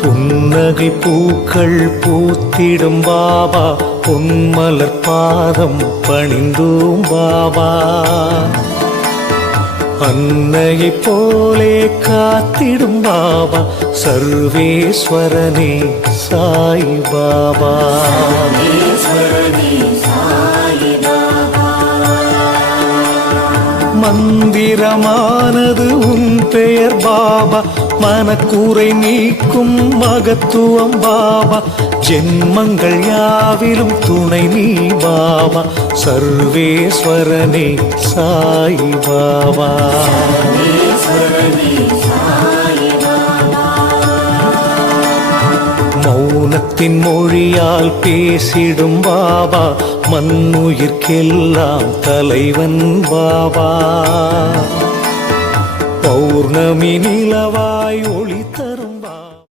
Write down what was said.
புன்னகை பூக்கள் பூத்திடும் பாபா, பொன்மலர் பாதம் பணிந்தோம் பாபா. அன்னையை போலே காத்திடும் பாபா, சர்வேஸ்வரனே சாய் பாபா. மந்திரமானது உன் பெயர் பாபா, மனக்கூரை நீக்கும் மகத்துவம் பாபா. ஜென்மங்கள் யாவிலும் துணை நீ பாபா, சர்வேஸ்வரனே சாய் பாபா. மௌனத்தின் மொழியால் பேசிடும் பாபா, மண்ணுயிர்க்கெல்லாம் தலைவன் பாபா. பௌர்ணமி நிலவாய் ஒளி